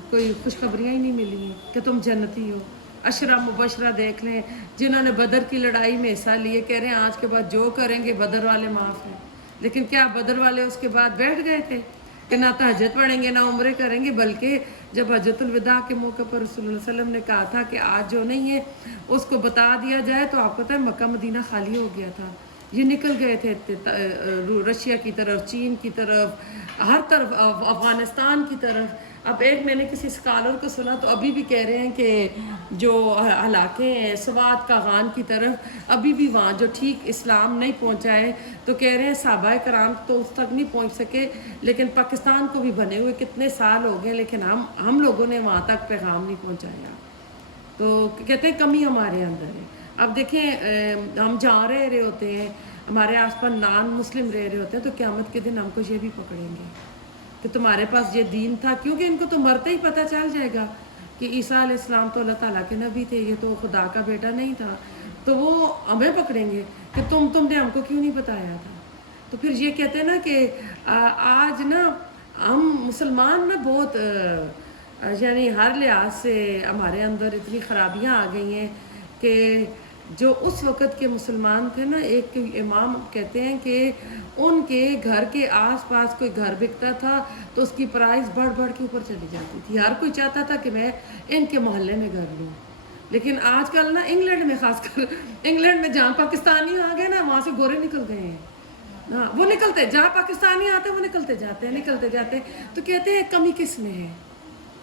کوئی خوشخبریاں ہی نہیں ملی ہیں کہ تم جنتی ہو. عشرہ مبشرہ دیکھ لیں، جنہوں نے بدر کی لڑائی میں حصہ لیے کہہ رہے ہیں آج کے بعد جو کریں گے بدر والے معاف ہیں. لیکن کیا بدر والے اس کے بعد بیٹھ گئے تھے؟ کہ نہ تہجد پڑھیں گے نہ عمرے کریں گے، بلکہ جب حجۃ الوداع کے موقع پر رسول اللہ صلی اللہ علیہ وسلم نے کہا تھا کہ آج جو نہیں ہے اس کو بتا دیا جائے، تو آپ کو پتہ ہے مکہ مدینہ خالی ہو گیا تھا، یہ نکل گئے تھے رشیا کی طرف، چین کی طرف، ہر طرف، افغانستان کی طرف۔ اب ایک میں نے کسی اسکالر کو سنا تو ابھی بھی کہہ رہے ہیں کہ جو علاقے ہیں سوات کاغان کی طرف، ابھی بھی وہاں جو ٹھیک اسلام نہیں پہنچا ہے، تو کہہ رہے ہیں صحابہ کرام تو اس تک نہیں پہنچ سکے، لیکن پاکستان کو بھی بنے ہوئے کتنے سال ہو گئے، لیکن ہم لوگوں نے وہاں تک پیغام نہیں پہنچایا، تو کہتے ہیں کمی ہمارے اندر ہے۔ اب دیکھیں ہم جہاں رہ رہے ہوتے ہیں، ہمارے آس پاس نان مسلم رہ رہے ہوتے ہیں، تو قیامت کے دن ہم کو یہ بھی پکڑیں گے کہ تمہارے پاس یہ دین تھا، کیونککہ ان کو تو مرتے ہی پتہ چل جائے گا کہ عیسیٰ علیہ السلام تو اللہ تعالیٰ کے نبی تھے، یہ تو خدا کا بیٹا نہیں تھا، تو وہ ہمیں پکڑیں گے کہ تم نے ہم کو کیوں نہیں بتایا تھا۔ تو پھر یہ کہتے ہیں نا کہ آج نا ہم مسلمان نا بہت یعنی ہر لحاظ سے ہمارے اندر اتنی خرابیاں آ گئی ہیں کہ جو اس وقت کے مسلمان تھے نا، ایک امام کہتے ہیں کہ ان کے گھر کے آس پاس کوئی گھر بکتا تھا تو اس کی پرائز بڑھ بڑھ کے اوپر چلی جاتی تھی، ہر کوئی چاہتا تھا کہ میں ان کے محلے میں گھر لوں۔ لیکن آج کل نا انگلینڈ میں، خاص کر انگلینڈ میں جہاں پاکستانی آ گئے نا، وہاں سے گورے نکل گئے ہیں، ہاں وہ نکلتے، جہاں پاکستانی آتے ہیں وہ نکلتے جاتے ہیں، تو کہتے ہیں کمی کس میں ہے؟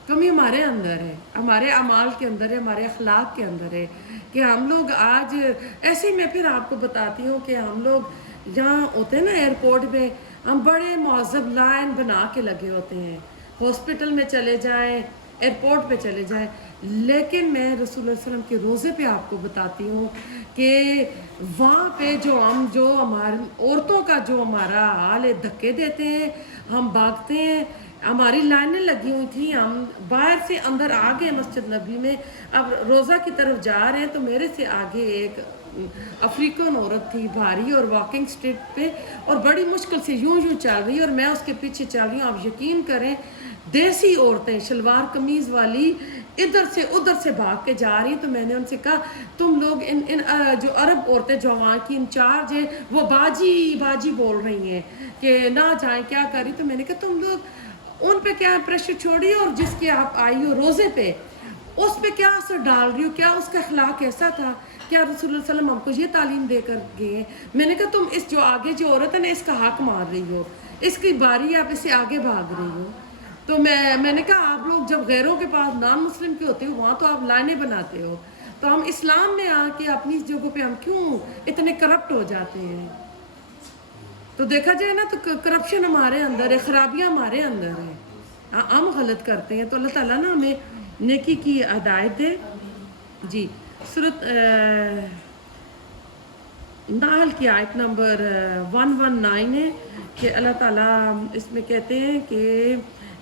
کمی ہمارے اندر ہے، ہمارے اعمال کے اندر ہے، ہمارے اخلاق کے اندر ہے، کہ ہم لوگ آج ایسے ہی، میں پھر آپ کو بتاتی ہوں کہ ہم لوگ جہاں ہوتے ہیں نا ایئرپورٹ میں، ہم بڑے مہذب لائن بنا کے لگے ہوتے ہیں، ہاسپٹل میں چلے جائیں، ایئرپورٹ پہ چلے جائیں، لیکن میں رسول اللہ علیہ وسلم کے روزے پہ آپ کو بتاتی ہوں کہ وہاں پہ جو ہماری عورتوں کا جو ہمارا حال ہے، دھکے دیتے ہیں، ہم بھاگتے ہیں، ہماری لائنیں لگی ہوئی تھیں، ہم باہر سے اندر آ گئے مسجد نبی میں، اب روزہ کی طرف جا رہے ہیں، تو میرے سے آگے ایک افریقن عورت تھی بھاری اور واکنگ اسٹرٹ پہ، اور بڑی مشکل سے یوں چل رہی، اور میں اس کے پیچھے چل رہی ہوں۔ آپ یقین کریں دیسی عورتیں شلوار قمیض والی ادھر سے ادھر سے بھاگ کے جا رہی، تو میں نے ان سے کہا تم لوگ ان جو عرب عورتیں جو وہاں کی انچارج ہیں وہ باجی باجی بول رہی ہیں کہ نہ جائیں، کیا کری؟ تو میں نے کہا تم لوگ ان پہ کیا پریشر چھوڑی، اور جس کے آپ آئی ہو روزے پہ اس پہ کیا اثر ڈال رہی ہو؟ کیا اس کا اخلاق ایسا تھا؟ کیا رسول اللہ صلی اللہ علیہ وسلم ہم کو یہ تعلیم دے کر گئے ہیں؟ میں نے کہا تم اس جو آگے جو عورت ہے نا، اس کا حق مار رہی ہو، اس کی باری آپ اسے آگے بھاگ رہی ہو۔ تو میں نے کہا آپ لوگ جب غیروں کے پاس نان مسلم کے ہوتے ہو وہاں تو آپ لائنیں بناتے ہو، تو ہم اسلام میں آ کے اپنی جگہوں پہ ہم کیوں اتنے کرپٹ ہو جاتے ہیں؟ تو دیکھا جائے نا تو کرپشن ہمارے اندر ہے، خرابیاں ہمارے اندر ہیں، ہم غلط کرتے ہیں، تو اللہ تعالیٰ نا ہمیں نیکی کی ہدایت دے۔ جی سورۃ نحل کی آیت نمبر 119 ہے کہ اللہ تعالیٰ اس میں کہتے ہیں کہ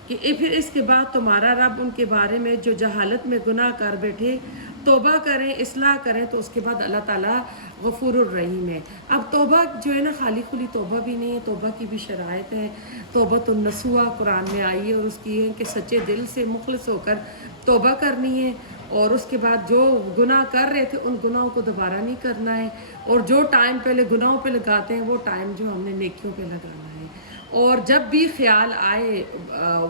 پھر اس کے بعد تمہارا رب ان کے بارے میں جو جہالت میں گناہ کر بیٹھے توبہ کریں، اصلاح کریں، تو اس کے بعد اللہ تعالیٰ غفور الرحیم ہے۔ اب توبہ جو ہے نا خالی خلی توبہ بھی نہیں ہے، توبہ کی بھی شرائط ہے۔ توبۃ النصوح قرآن میں آئی ہے، اور اس کی ہے کہ سچے دل سے مخلص ہو کر توبہ کرنی ہے، اور اس کے بعد جو گناہ کر رہے تھے ان گناہوں کو دوبارہ نہیں کرنا ہے، اور جو ٹائم پہلے گناہوں پہ لگاتے ہیں وہ ٹائم جو ہم نے نیکیوں پہ لگانا ہے، اور جب بھی خیال آئے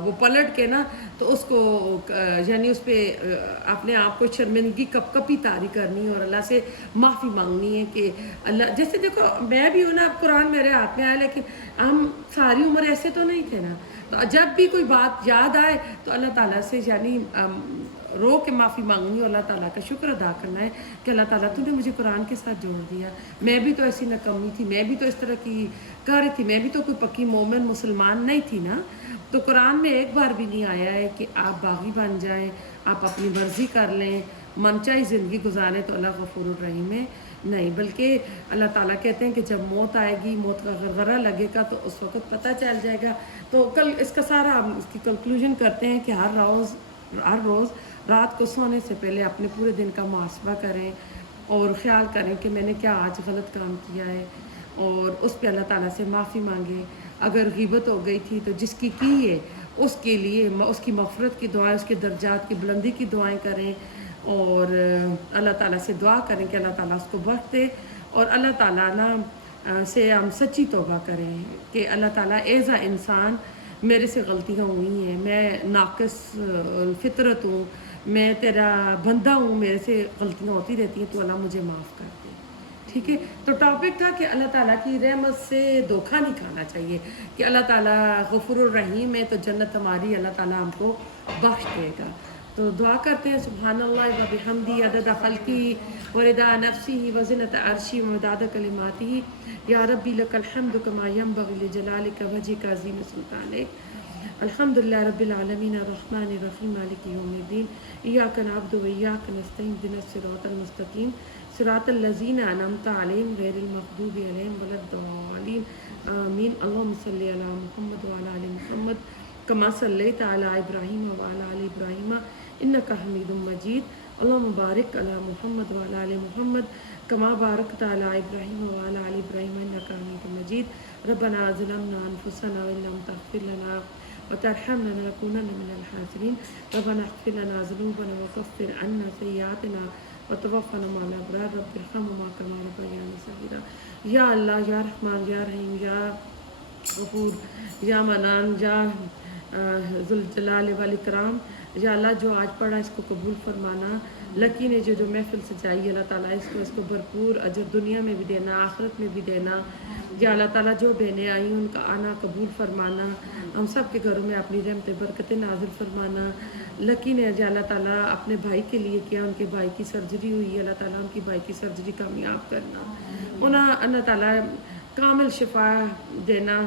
وہ پلٹ کے نا تو اس کو یعنی اس پہ اپنے آپ کو شرمندگی کپ کپی طاری کرنی ہے، اور اللہ سے معافی مانگنی ہے کہ اللہ، جیسے دیکھو میں بھی ہوں نا، اب قرآن میرے ہاتھ میں آیا، لیکن ہم ساری عمر ایسے تو نہیں تھے نا، تو جب بھی کوئی بات یاد آئے تو اللہ تعالیٰ سے یعنی رو کے معافی مانگنی، اور اللہ تعالیٰ کا شکر ادا کرنا ہے کہ اللہ تعالیٰ تو نے مجھے قرآن کے ساتھ جوڑ دیا، میں بھی تو ایسی نکمی تھی، میں بھی تو اس طرح کی کر رہی تھی، میں بھی تو کوئی پکی مومن مسلمان نہیں تھی نا۔ تو قرآن میں ایک بار بھی نہیں آیا ہے کہ آپ باغی بن جائیں، آپ اپنی مرضی کر لیں، منچائی زندگی گزاریں تو اللہ غفور الرحیم ہے، نہیں، بلکہ اللہ تعالیٰ کہتے ہیں کہ جب موت آئے گی، موت کا غرغرہ لگے گا تو اس وقت پتہ چل جائے گا۔ تو کل اس کا سارا ہم اس کی کنکلوژن کرتے ہیں کہ ہر روز رات کو سونے سے پہلے اپنے پورے دن کا محاسبہ کریں، اور خیال کریں کہ میں نے کیا آج غلط کام کیا ہے، اور اس پہ اللہ تعالیٰ سے معافی مانگیں۔ اگر غیبت ہو گئی تھی تو جس کی ہے اس کے لیے اس کی مغفرت کی دعائیں، اس کے درجات کی بلندی کی دعائیں کریں، اور اللہ تعالیٰ سے دعا کریں کہ اللہ تعالیٰ اس کو بخش دے، اور اللہ تعالیٰ سے ہم سچی توبہ کریں کہ اللہ تعالیٰ ایز اے انسان میرے سے غلطیاں ہوئی ہیں، میں ناقص فطرت ہوں، میں تیرا بندہ ہوں، میرے سے غلطیاں ہوتی رہتی ہیں، تو اللہ مجھے معاف کر دے. ٹھیک ہے. تو ٹاپک تھا کہ اللہ تعالیٰ کی رحمت سے دھوکہ نہیں کھانا چاہیے کہ اللہ تعالیٰ غفور الرحیم ہے تو جنت ہماری اللہ تعالیٰ ہم کو بخش دے گا. تو دعا کرتے ہیں سبحان اللہ و بحمدی عدد خلقی ورضا نفسی وزنت عرشی ومداد کلماتی یا ربی لک الحمد کما ینبغی لجلالک وجہک عظیم سلطانک. الحمد للہ رب العالمین الرحمن الرحیم مالک یوم الدین ایاک نعبد و ایاک نستعین اهدنا الصراط المستقیم صراط الذین انعمت علیہم غیر المغضوب علیہم ولا الضالین آمین. اللہم صلی علی محمد وعلی آل محمد کما صلیت علی ابراہیم وعلی آل ابراہیم انک حمید مجید. اللہم بارک علی محمد وعلی آل محمد کما بارکت علی ابراہیم وعلی آل ابراہیم انک حمید مجید. ربنا ظلمنا انفسنا وان لم تغفر لنا وترحمنا لنكونن من الخاسرین. ربنا اغفر لنا ذنوبنا وكفر عنا سیئاتنا وتوفنا مع الابرار. رب ارحمهما كما ربياني صغيرا. یا اللہ یا رحمان یا رحیم یا غفور یا منان یا ذوالجلال والاکرام. یا اللہ جو آج پڑھا اس کو قبول فرمانا. لکی نے جو محفل سجائی اللہ تعالیٰ اس کو بھرپور اجر دنیا میں بھی دینا آخرت میں بھی دینا. یا اللہ تعالیٰ جو بہنیں آئیں ان کا آنا قبول فرمانا. ہم سب کے گھروں میں اپنی رحمت برکتیں نازل فرمانا. لکی نے جو اللہ تعالیٰ اپنے بھائی کے لیے کیا، ان کے بھائی کی سرجری ہوئی، اللہ تعالیٰ ان کی بھائی کی سرجری کامیاب کرنا. انہیں اللہ تعالیٰ کامل شفا دینا،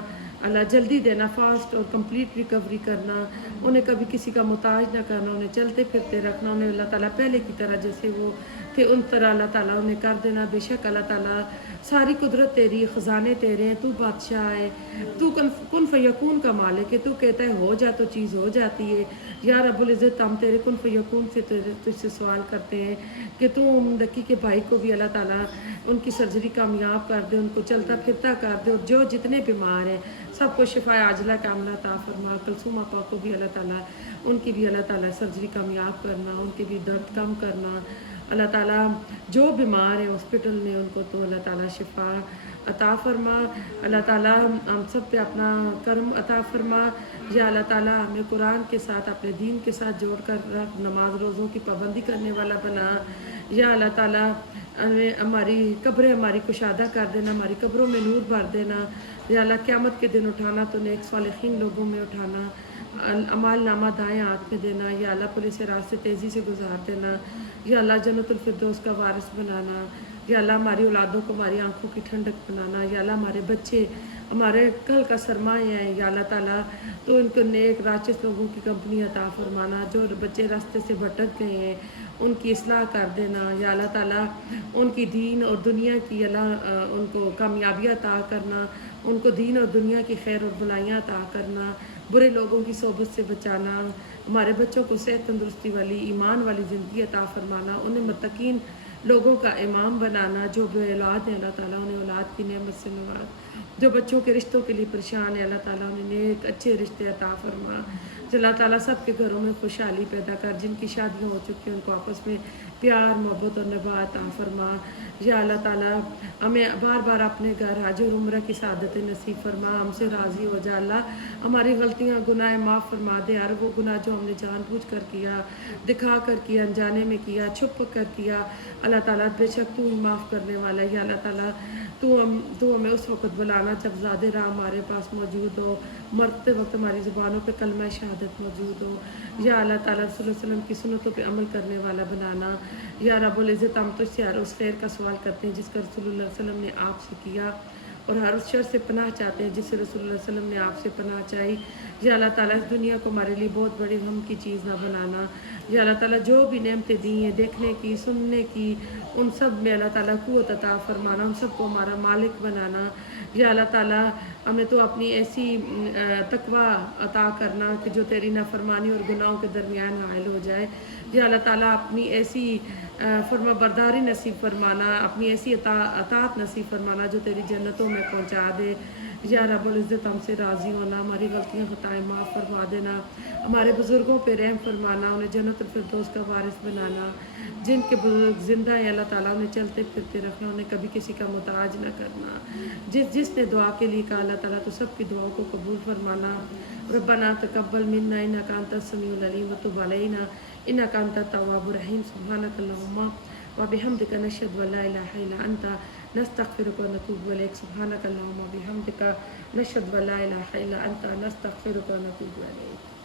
اللہ جلدی دینا، فاسٹ اور کمپلیٹ ریکوری کرنا. انہیں کبھی کسی کا محتاج نہ کرنا، انہیں چلتے پھرتے رکھنا. انہیں اللہ تعالیٰ پہلے کی طرح جیسے وہ تھے ان طرح اللہ تعالیٰ انہیں کر دینا. بے شک اللہ تعالیٰ ساری قدرت تیری، خزانے تیرے ہیں، تو بادشاہ ہے، تو کن فیکون کا مالک ہے. تو کہتا ہے ہو جا تو چیز ہو جاتی ہے. یا رب العزت ہم تیرے کن فیکون سے تجھ سے سوال کرتے ہیں کہ تو لکی کے بھائی کو بھی اللہ تعالیٰ ان کی سرجری کامیاب کر دے، ان کو چلتا پھرتا کر دے، اور جو جتنے بیمار ہیں سب کو شفا عاجلہ کاملہ عطا فرما. کلثوم آپا کو بھی اللہ تعالیٰ ان کی بھی اللہ تعالیٰ سرجری کامیاب کرنا، ان کے بھی درد کم کرنا. اللہ تعالیٰ جو بیمار ہیں ہاسپٹل میں ان کو تو اللہ تعالیٰ شفا عطا فرما. اللہ تعالیٰ ہم سب پہ اپنا کرم عطا فرما. یا اللہ تعالیٰ ہمیں قرآن کے ساتھ اپنے دین کے ساتھ جوڑ کر رکھ، نماز روزوں کی پابندی کرنے والا بنا. یا اللہ تعالیٰ ہماری قبریں ہماری کشادہ کر دینا، ہماری قبروں میں نور بھر دینا. یا اللہ قیامت کے دن اٹھانا تو نیک صالحین لوگوں میں اٹھانا. اعمال نامہ دائیں ہاتھ میں دینا. یا اللہ پولیس راستے تیزی سے گزار دینا. یا اللہ جنت الفردوس کا وارث بنانا. یا اللہ ہماری اولادوں کو ہماری آنکھوں کی ٹھنڈک بنانا. یا اللہ ہمارے بچے ہمارے کل کا سرمایہ ہیں. یا اللہ تعالیٰ تو ان کو نیک راچس لوگوں کی کمپنی عطا فرمانا. جو بچے راستے سے بھٹک گئے ہیں ان کی اصلاح کر دینا. یا اللہ تعالیٰ ان کی دین اور دنیا کی اللہ ان کو کامیابی عطا کرنا، ان کو دین اور دنیا کی خیر اور بلائیاں عطا کرنا، برے لوگوں کی صحبت سے بچانا. ہمارے بچوں کو صحت تندرستی والی ایمان والی زندگی عطا فرمانا. انہیں متقین لوگوں کا امام بنانا. جو بے اولاد ہیں اللہ تعالیٰ انہیں اولاد کی نعمت سے نواز. جو بچوں کے رشتوں کے لیے پریشان ہے اللہ تعالیٰ انہیں نیک اچھے رشتے عطا فرما. اللہ تعالیٰ سب کے گھروں میں خوشحالی پیدا کر. جن کی شادیاں ہو چکی ہیں ان کو آپس میں پیار محبت اور نباہ عطا فرما. یا اللہ تعالیٰ ہمیں بار بار اپنے گھر حج اور عمرہ کی سعادت نصیب فرما. ہم سے راضی ہو جا اللہ. ہماری غلطیاں گناہ معاف فرما دے. ہر وہ گناہ جو ہم نے جان بوجھ کر کیا، دکھا کر کیا، انجانے میں کیا، چھپ کر کیا، اللہ تعالیٰ بے شک تو معاف کرنے والا ہے. یا اللہ تعالیٰ تو ہمیں اس وقت بلانا جب زیادہ راہ ہمارے پاس موجود ہو، مرتے وقت ہماری زبانوں پہ کلمہ شہادت موجود ہو. یا اللہ تعالیٰ صلی اللہ علیہ وسلم کی سنتوں پہ عمل کرنے والا بنانا. یا رب العزت ہم تجھ سے ہر اس خیر کا سوال کرتے ہیں جس کا رسول اللہ علیہ وسلم نے آپ سے کیا، اور ہر اس شر سے پناہ چاہتے ہیں جس سے رسول اللہ علیہ وسلم نے آپ سے پناہ چاہی. یا اللہ تعالیٰ اس دنیا کو ہمارے لیے بہت بڑی غم کی چیز نہ بنانا. یا اللہ تعالیٰ جو بھی نعمتیں دی ہیں دیکھنے کی، سننے کی، ان سب میں اللہ تعالیٰ قوت عطا فرمانا. ہم سب کو ہمارا مالک بنانا. یا اللہ تعالیٰ ہمیں تو اپنی ایسی تقوی عطا کرنا کہ جو تیری نافرمانی اور گناہوں کے درمیان حائل ہو جائے. یا اللہ تعالیٰ اپنی ایسی فرما برداری نصیب فرمانا، اپنی ایسی اطاعت نصیب فرمانا جو تیری جنتوں میں پہنچا دے. یا رب العزت ہم سے راضی ہونا، ہماری غلطیاں خطائیں معاف فرما دینا، ہمارے بزرگوں پہ رحم فرمانا، انہیں جنت الفردوس کا وارث بنانا. جن کے بزرگ زندہ ہیں اللہ تعالیٰ انہیں چلتے پھرتے رکھنا، انہیں کبھی کسی کا محتاج نہ کرنا. جس نے دعا کے لیے کہا اللہ تعالیٰ تو سب کی دعاؤں کو قبول فرمانا. ربنا تقبل منا انك انت السميع العليم وتب علينا انك انت التواب الرحيم سبحانك اللهم وبحمدك نشهد ان لا اله الا انت نستغفرك ونتوب اليك سبحانك اللهم وبحمدك نشهد ان لا اله الا انت نستغفرك ونتوب اليك.